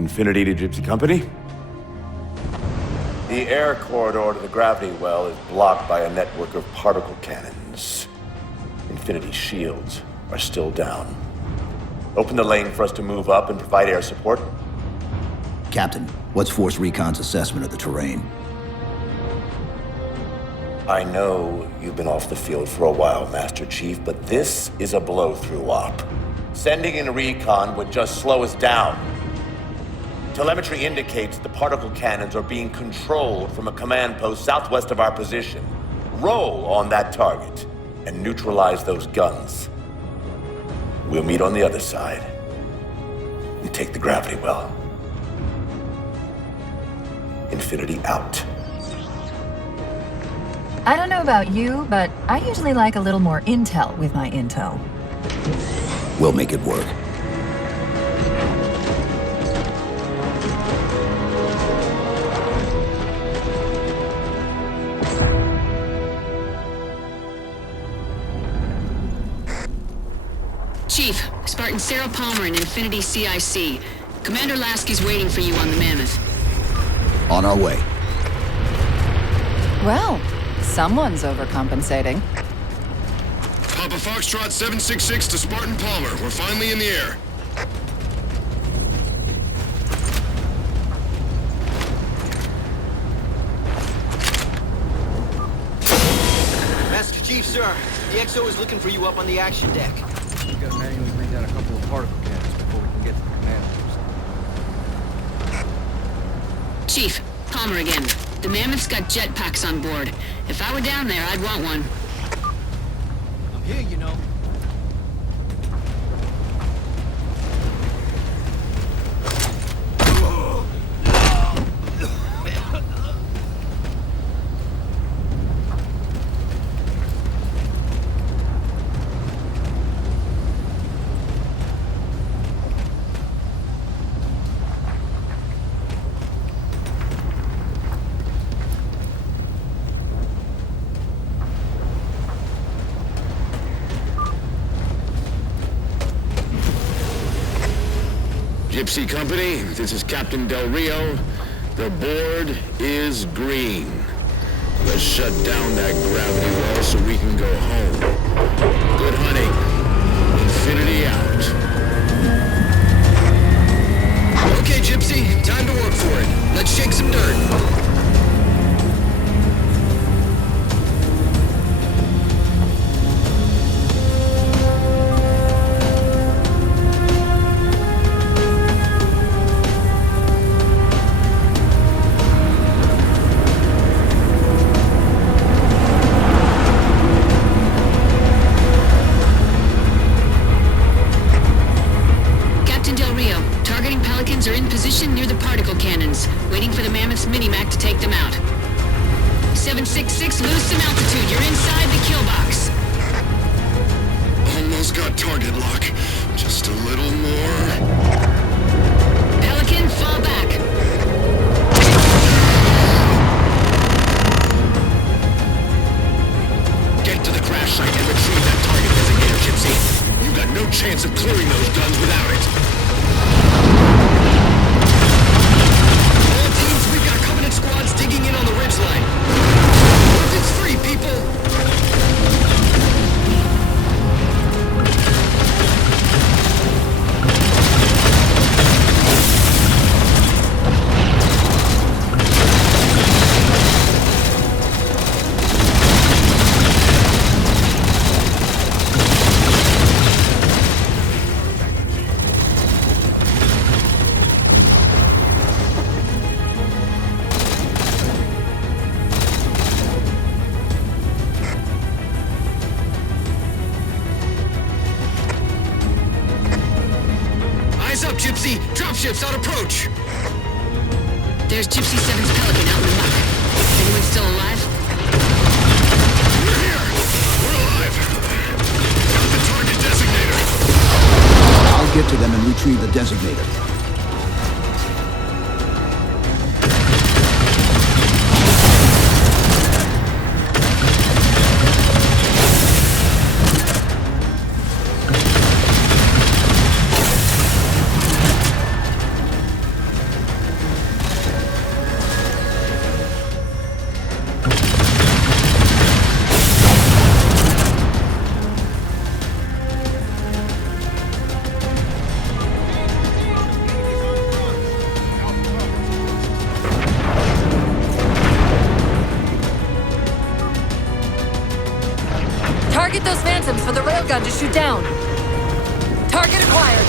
Infinity to Gypsy Company? The air corridor to the gravity well is blocked by a network of particle cannons. Infinity's shields are still down. Open the lane for us to move up and provide air support. Captain, what's Force Recon's assessment of the terrain? I know you've been off the field for a while, Master Chief, but this is a blow-through op. Sending in recon would just slow us down. Telemetry indicates the particle cannons are being controlled from a command post southwest of our position. Roll on that target and neutralize those guns. We'll meet on the other side and take the gravity well. Infinity out. I don't know about you, but I usually like a little more intel with my intel. We'll make it work. Chief, Spartan Sarah Palmer in Infinity CIC. Commander Lasky's waiting for you on the Mammoth. On our way. Well, someone's overcompensating. Papa Foxtrot 766 to Spartan Palmer. We're finally in the air. Master Chief, sir. The XO is looking for you up on the action deck. We gotta manually bring down a couple of particle cannons before we can get to the command post. Chief, Palmer again. The Mammoth's got jetpacks on board. If I were down there, I'd want one. I'm here, you know. Gypsy Company, this is Captain Del Rio. The board is green. Let's shut down that gravity well so we can go home. Good hunting. Infinity out. Okay, Gypsy. Time to work for it. Let's shake some dirt. Are in position near the particle cannons, waiting for the Mammoth's mini-Mac to take them out. 766, lose some altitude. You're inside the kill box. Almost got target lock. Just a little more. Pelican, fall back. Get to the crash site and retrieve that target designator, Gypsy. You've got no chance of clearing those guns without it. Squads digging in on the ridgeline. It's free, people! Gypsy! Dropships on approach! There's Gypsy 7's Pelican out in the muck. Anyone still alive? We're here! We're alive! Got the target designator! I'll get to them and retrieve the designator. systems for the railgun to shoot down. Target acquired.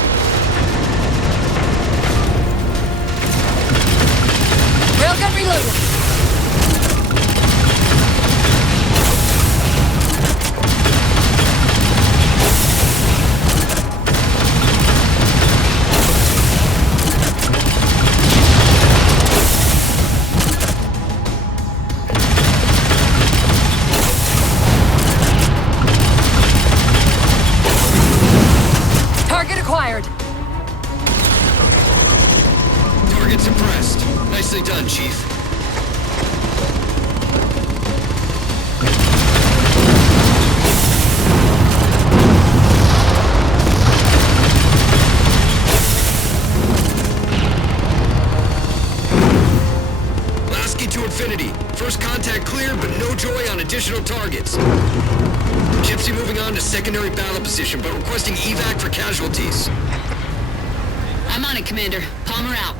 Railgun reloaded. Target suppressed. Nicely done, Chief. Lasky to infinity. First contact clear, but no joy on additional targets. Gypsy moving on to secondary battle position, but requesting evac for casualties. I'm on it, Commander. Palmer out.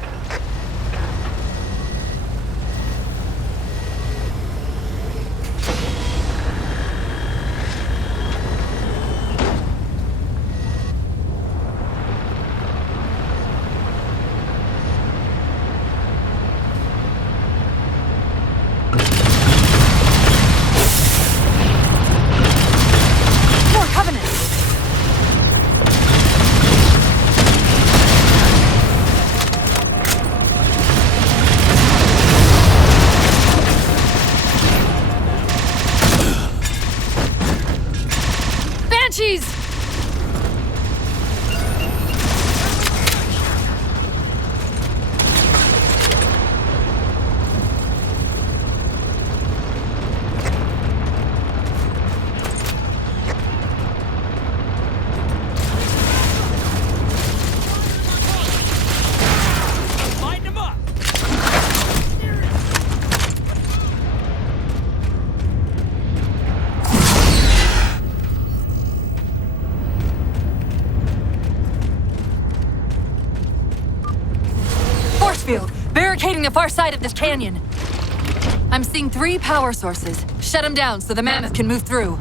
More Covenant! Banshees! Lighten them up! Force field! Barricading the far side of this canyon. I'm seeing 3 power sources. Shut them down so the mammoth can move through.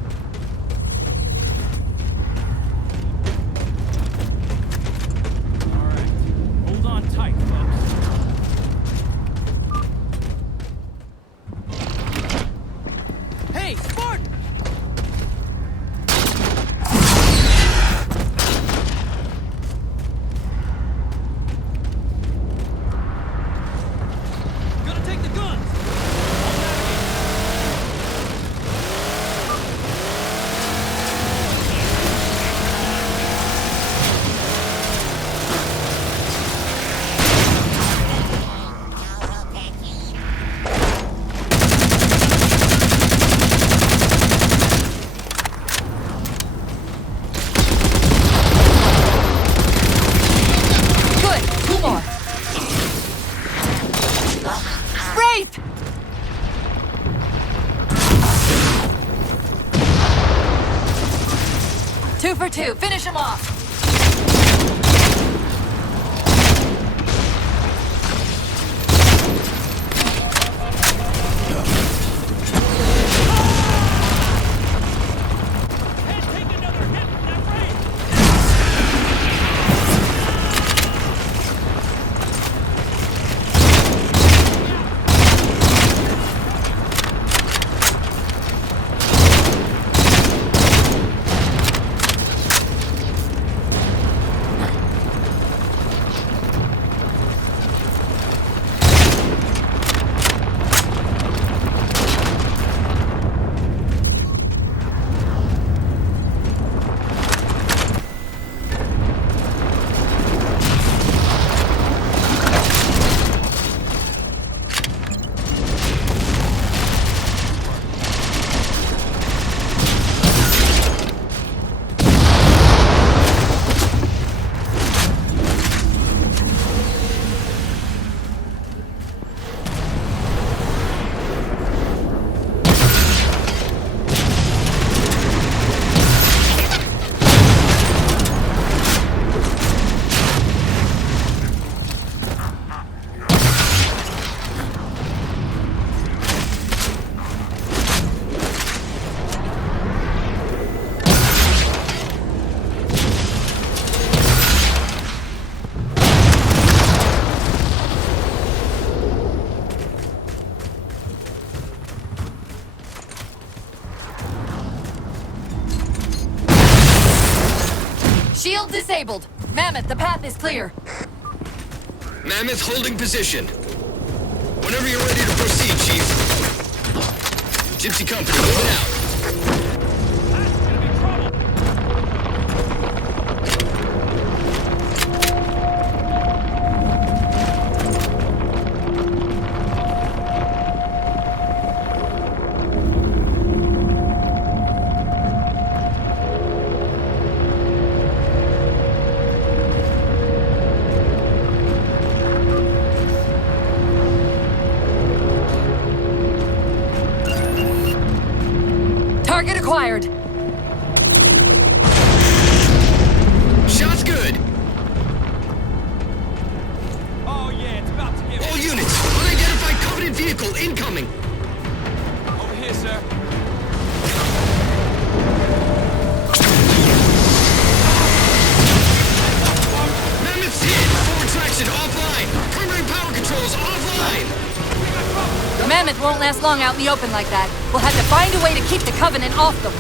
Alright. Hold on tight, folks. Hey, Spartan! Gonna take the guns! Good! 2 more. Wraith! Two for 2. Finish him off. Can't take another hit from that raid! Shield disabled. Mammoth, the path is clear. Mammoth holding position. Whenever you're ready to proceed, Chief. Gypsy Company, moving out. That's gonna be trouble. Target acquired. Shot's good. Oh yeah, it's about to get All units, unidentified Covenant vehicle incoming. over here, sir. Mammoth's hit. Forward traction offline. Primary power controls offline. Mammoth won't last long out in the open like that. We'll have to find a way to keep the Covenant off them.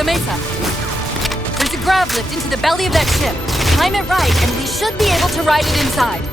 the mesa. There's a grav lift into the belly of that ship. Time it right, and we should be able to ride it inside.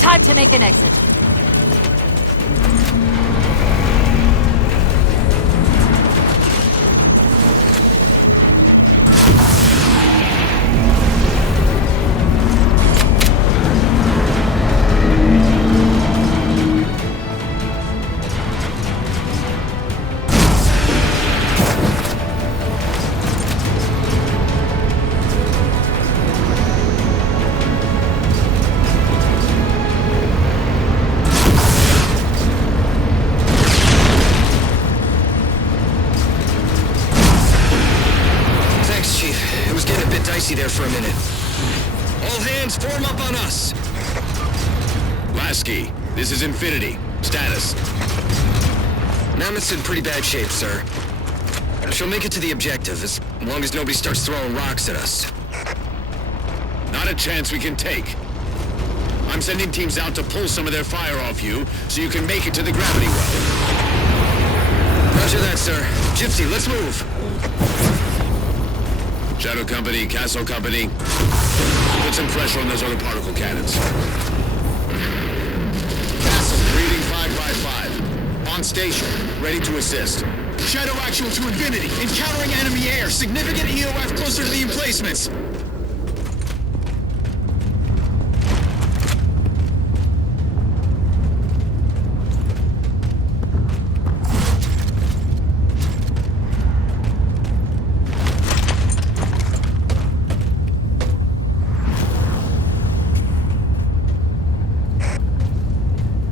Time to make an exit. There for a minute. All hands, form up on us. Lasky, this is Infinity. Status. Mammoth's in pretty bad shape, sir. She'll make it to the objective, as long as nobody starts throwing rocks at us. Not a chance we can take. I'm sending teams out to pull some of their fire off you, so you can make it to the gravity well. Roger that, sir. Gypsy, let's move. Shadow Company, Castle Company, put some pressure on those other particle cannons. Castle, reading 555. On station, ready to assist. Shadow actual to Infinity. Encountering enemy air. Significant EOF closer to the emplacements.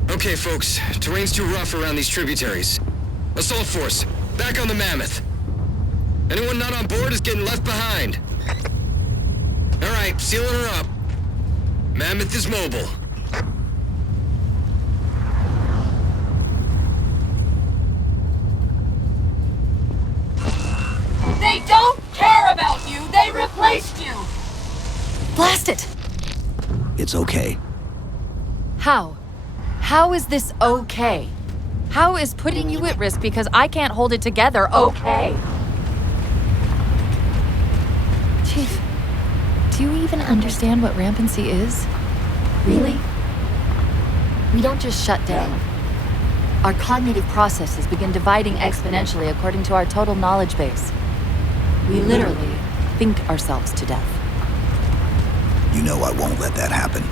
Okay, folks. Terrain's too rough around these tributaries. Assault force, back on the Mammoth. Anyone not on board is getting left behind. All right, sealing her up. Mammoth is mobile. They don't care about you! They replaced you! Blast it! It's okay. How? How is this okay? How is putting you at risk because I can't hold it together okay? Chief, do you even understand what rampancy is? Really? We don't just shut down. Our cognitive processes begin dividing exponentially according to our total knowledge base. We literally think ourselves to death. You know I won't let that happen.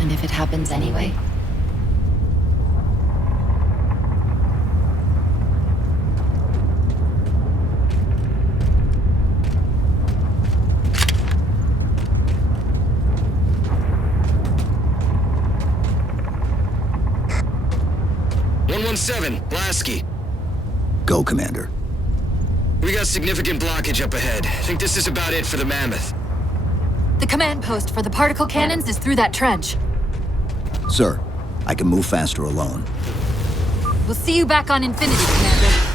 And if it happens anyway? 1-7, Lasky. Go, Commander. We got significant blockage up ahead. Think this is about it for the Mammoth. The command post for the particle cannons is through that trench. Sir, I can move faster alone. We'll see you back on Infinity, Commander.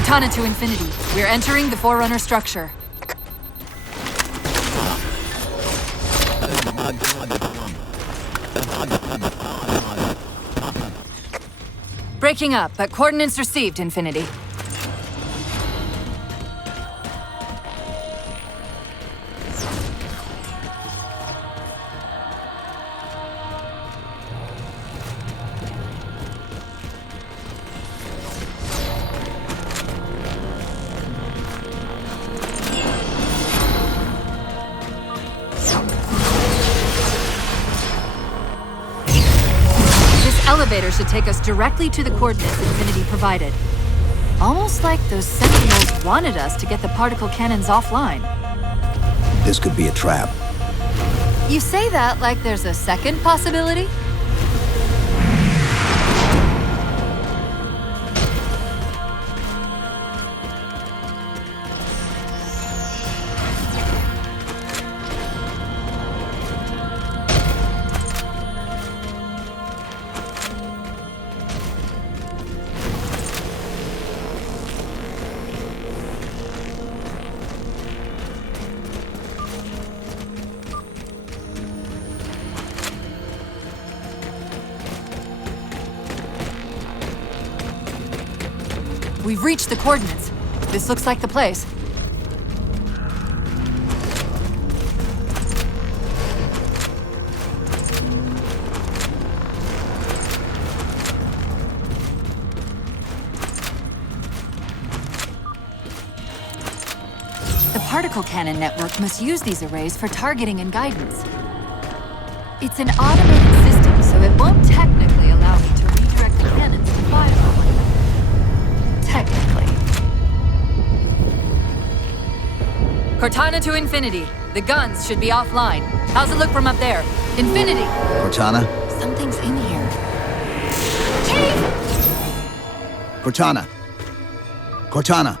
Cortana to Infinity. We're entering the Forerunner structure. Breaking up, but coordinates received, Infinity. Elevator should take us directly to the coordinates Infinity provided. Almost like those Sentinels wanted us to get the particle cannons offline. This could be a trap. You say that like there's a second possibility? We've reached the coordinates. This looks like the place. The particle cannon network must use these arrays for targeting and guidance. It's an automated system, so it won't technically allow me to redirect the cannons to fire. Technically. Cortana to Infinity. The guns should be offline. How's it look from up there? Infinity! Cortana? Something's in here. Chief! Cortana! Cortana!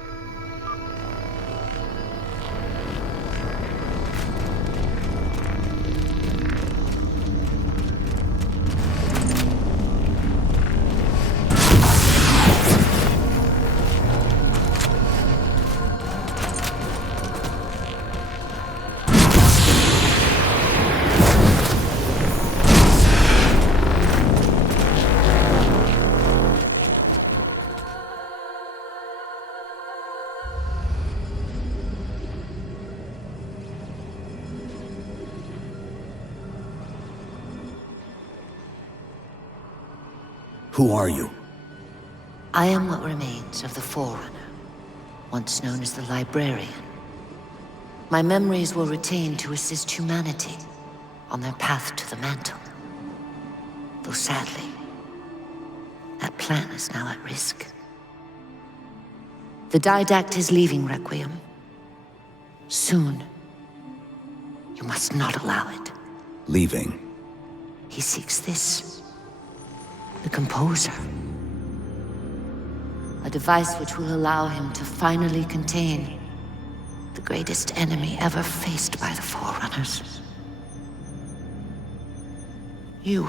Who are you? I am what remains of the Forerunner, once known as the Librarian. My memories were retained to assist humanity on their path to the mantle. Though sadly, that plan is now at risk. The Didact is leaving Requiem. Soon. You must not allow it. Leaving. He seeks this. The Composer. A device which will allow him to finally contain the greatest enemy ever faced by the Forerunners. You.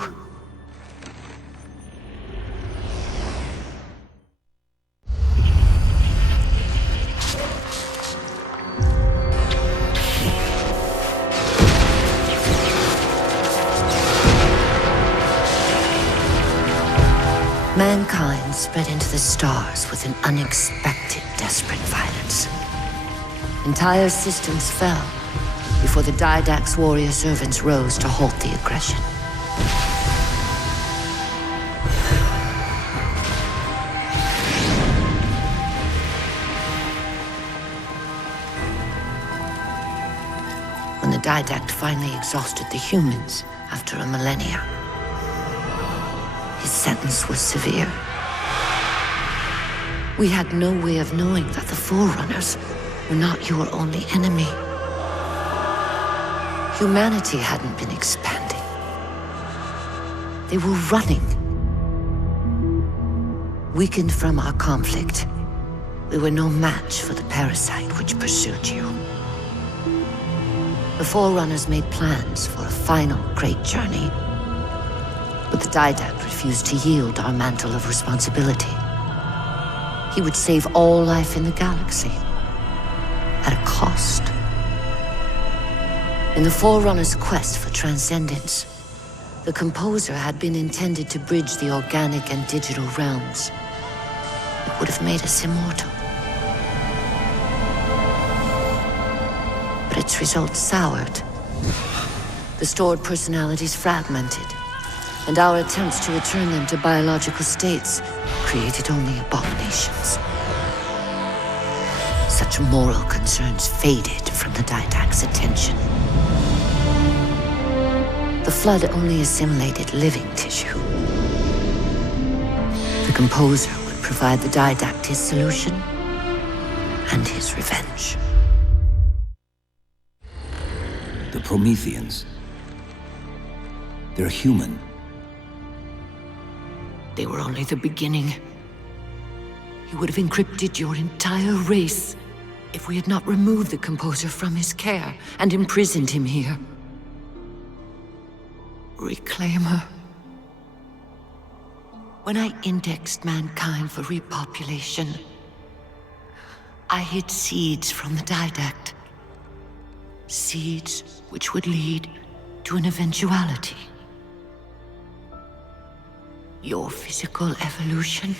Mankind spread into the stars with an unexpected, desperate violence. Entire systems fell before the Didact's warrior servants rose to halt the aggression. When the Didact finally exhausted the humans after a millennia, his sentence was severe. We had no way of knowing that the Forerunners were not your only enemy. Humanity hadn't been expanding. They were running. Weakened from our conflict, we were no match for the parasite which pursued you. The Forerunners made plans for a final great journey, but the Didact refused to yield our mantle of responsibility. He would save all life in the galaxy. At a cost. In the Forerunner's quest for transcendence, the composer had been intended to bridge the organic and digital realms. It would have made us immortal. But its results soured. The stored personalities fragmented, and our attempts to return them to biological states created only abominations. Such moral concerns faded from the Didact's attention. The Flood only assimilated living tissue. The composer would provide the Didact his solution and his revenge. The Prometheans. They're human. They were only the beginning. He would have encrypted your entire race if we had not removed the composer from his care and imprisoned him here. Reclaimer. When I indexed mankind for repopulation, I hid seeds from the Didact. Seeds which would lead to an eventuality. Your physical evolution,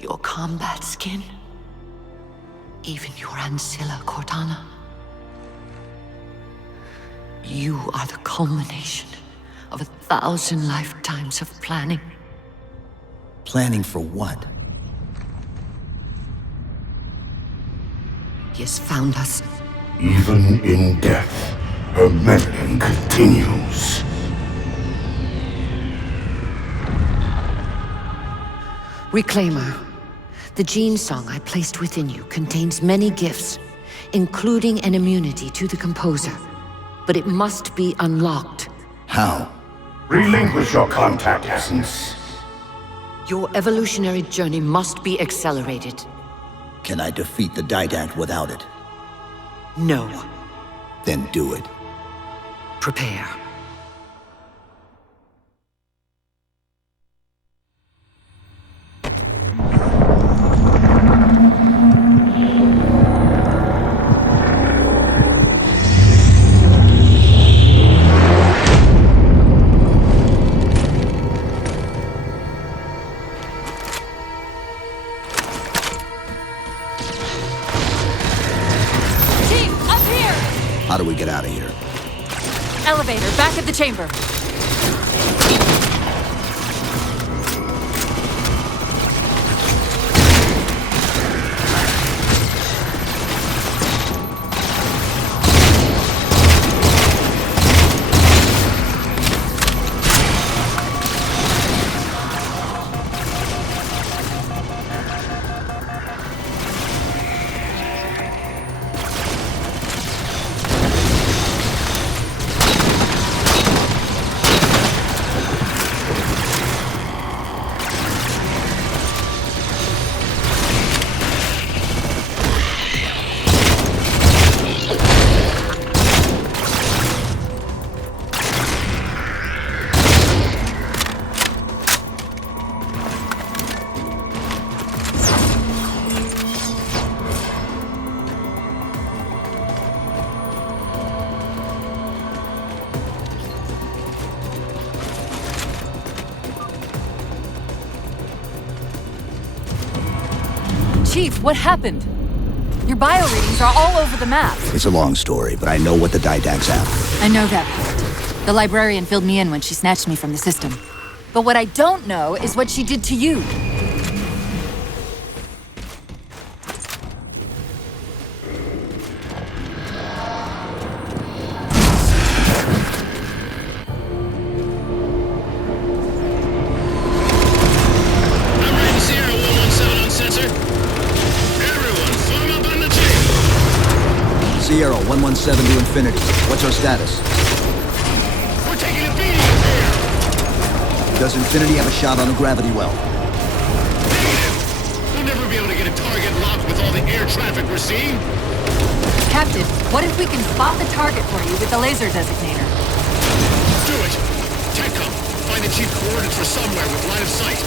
your combat skin, even your ancilla Cortana. You are the culmination of 1,000 lifetimes of planning. Planning for what? He has found us. Even in death, her meddling continues. Reclaimer. The gene song I placed within you contains many gifts, including an immunity to the composer. But it must be unlocked. How? Relinquish your contact essence. Your evolutionary journey must be accelerated. Can I defeat the Didact without it? No. Then do it. Prepare. How do we get out of here? Elevator, back at the chamber. Chief, what happened? Your bio readings are all over the map. It's a long story, but I know what the Didact's after. I know that part. The librarian filled me in when she snatched me from the system. But what I don't know is what she did to you. Sierra, 117 to infinity. What's our status? We're taking a beating up here! Does Infinity have a shot on the gravity well? Negative! We'll never be able to get a target locked with all the air traffic we're seeing. Captain, what if we can spot the target for you with the laser designator? Do it! TechCom, find the chief coordinates for somewhere with line of sight.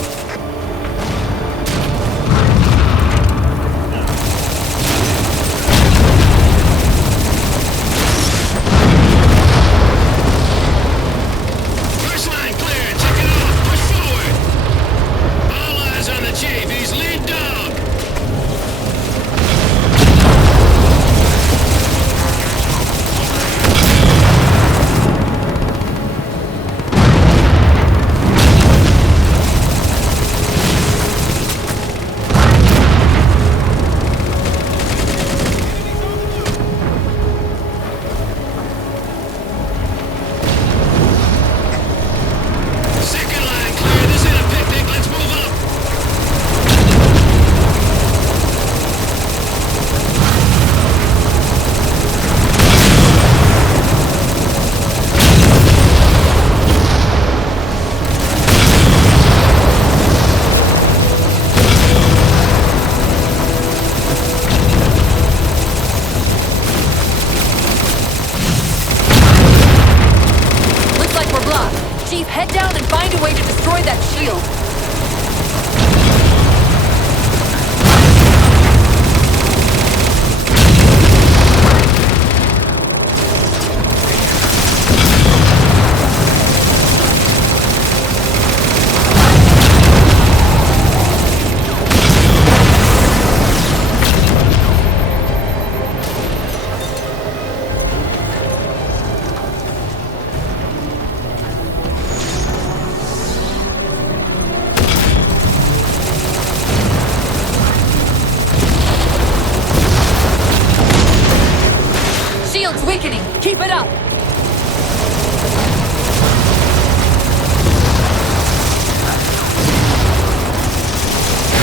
up!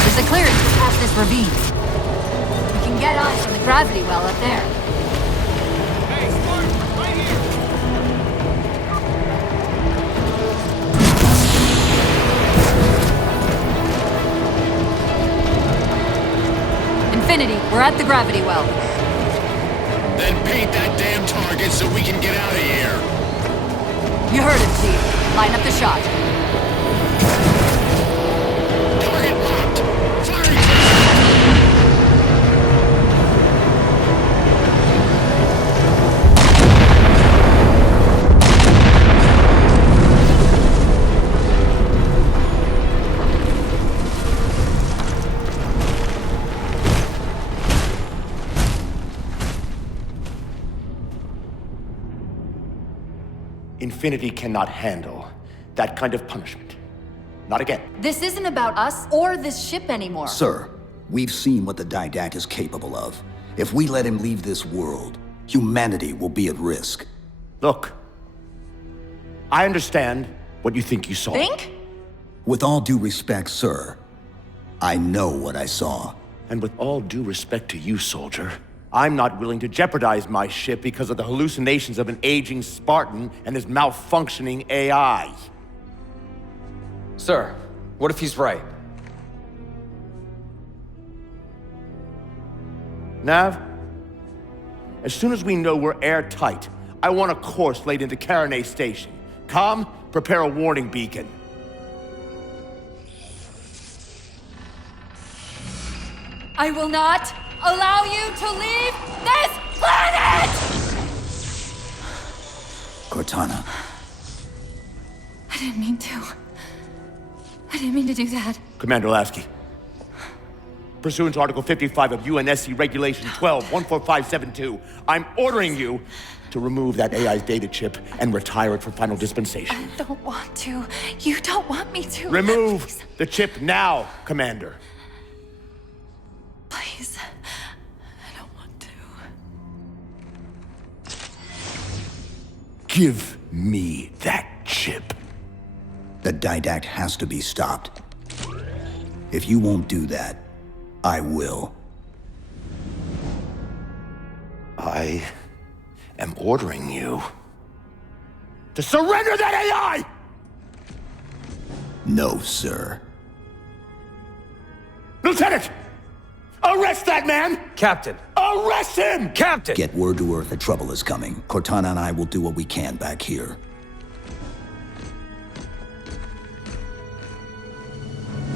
There's a clearance to pass this ravine. We can get eyes on the gravity well up there. Hey, Spartan, right here! Infinity, we're at the gravity well. Then paint that damn target so we can get out of here. You heard it, Chief. Line up the shot. Target locked. Firing. Infinity cannot handle that kind of punishment. Not again. This isn't about us or this ship anymore. Sir, we've seen what the Didact is capable of. If we let him leave this world, humanity will be at risk. Look, I understand what you think you saw. Think? With all due respect, sir, I know what I saw. And with all due respect to you, soldier, I'm not willing to jeopardize my ship because of the hallucinations of an aging Spartan and his malfunctioning AI. Sir, what if he's right? Nav, as soon as we know we're airtight, I want a course laid into Caranay Station. Com, prepare a warning beacon. I will not allow you to leave this planet! Cortana. I didn't mean to. I didn't mean to do that. Commander Lasky, pursuant to Article 55 of UNSC Regulation 12-14572, I'm ordering you to remove that AI's data chip and retire it for final dispensation. I don't want to. You don't want me to. Remove Please. the chip now, Commander. Please. I don't want to. Give me that chip. The Didact has to be stopped. If you won't do that, I will. I am ordering you to surrender that AI! No, sir. Lieutenant! Arrest that man! Captain! Arrest him! Captain! Get word to Earth that trouble is coming. Cortana and I will do what we can back here.